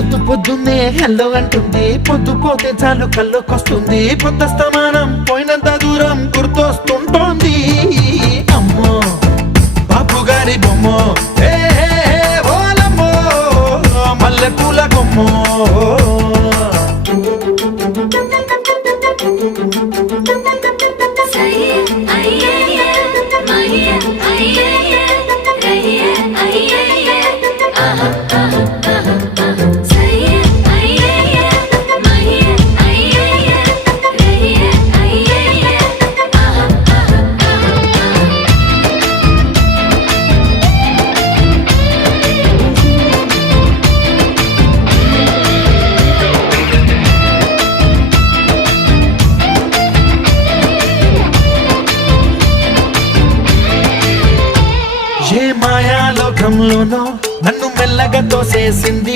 పొద్దున్నే హెల్లో అంటుంది, పొద్దు పోతే చాలు కళ్ళొకొస్తుంది. పొద్దస్తమానం పోయినంత దూరం గుర్తొస్తుంటోంది. అమ్మో బాపు గారి బొమ్మో, ఓలమ్మో మల్లె పూల కొమ్మో. ఏ మాయాలోకంలోనో నన్ను మెల్లగా తోసేసింది.